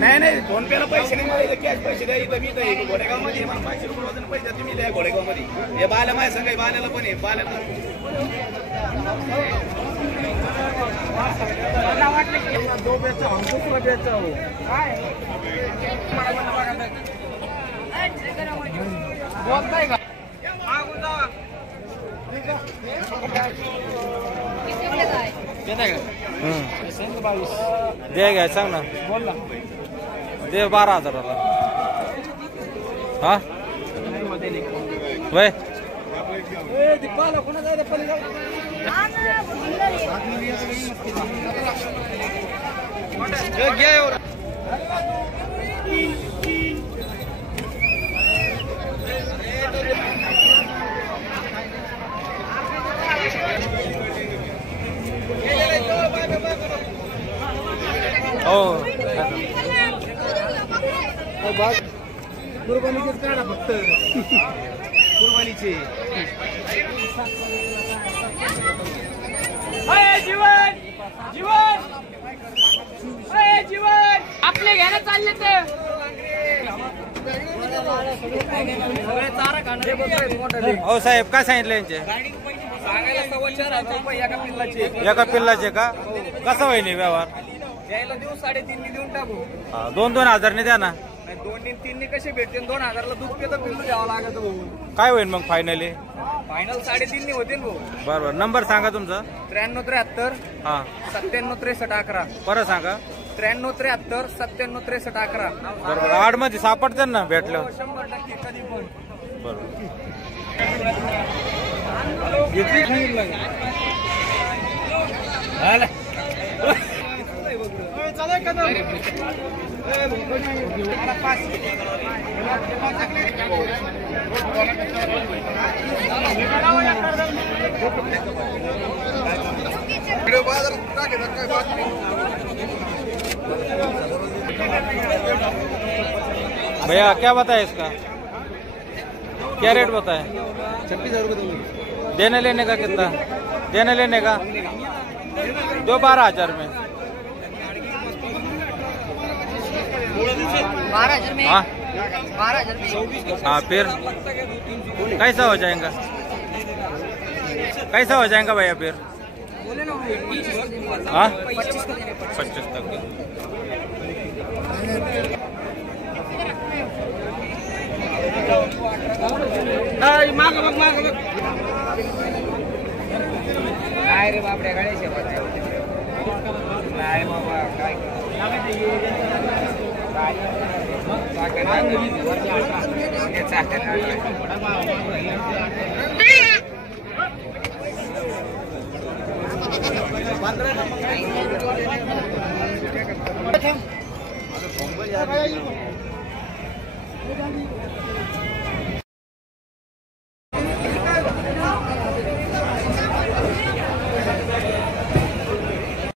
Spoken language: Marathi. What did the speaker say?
नाही नाही फोन पेला पैसे नाही मला कॅश पैसे द्या इथं मी तर घोडेगाव मध्ये मला 500 रुपये वजन पैसे तुम्ही द्या घोडेगाव मध्ये हे बाल्या माझ्या संघ बाल्याला पण आहे बाल्याला दो बेचा हमको पूरा बेचा हो बहुत नाही का दे घ्या सांग ना दे 12,000 हा वय कुर्बानीचे काढा फक्त कुर्बानीचे जीवन जीवन जीवन आपले घ्यायला चालले ते हो साहेब काय सांगितलं यांचे सांगायला 4,500 रुपये एका पिल्लाचे एका पिल्लाचे का कसं होईल व्यवहार द्यायला देऊ 3.5 देऊन टाकू 2,000 ने द्या ना 2-3 कसे भेटते 2,000 ला दूध पेत पिल्लू द्यावं लागत भाऊ काय होईल मग फायनली फायनल 3.5 होतील भाऊ बरोबर नंबर सांगा तुमचा 9373 हा 976311 परत सांगा 9373 976311 बरोबर आड मध्ये सापडते ना भेटलं 100% कधी पण बरोबर भैया क्या बताए इसका क्या रेट बताए 26,000 रुपये देने लेने का कितना देने लेने का दो 12,000 में 12,000 में हाँ 12,000 में हाँ फिर कैसा हो जाएगा कैसा हो जाएगा भैया फिर हाँ 25 तक काय रे बापड्या गणेश नाही बाबा काय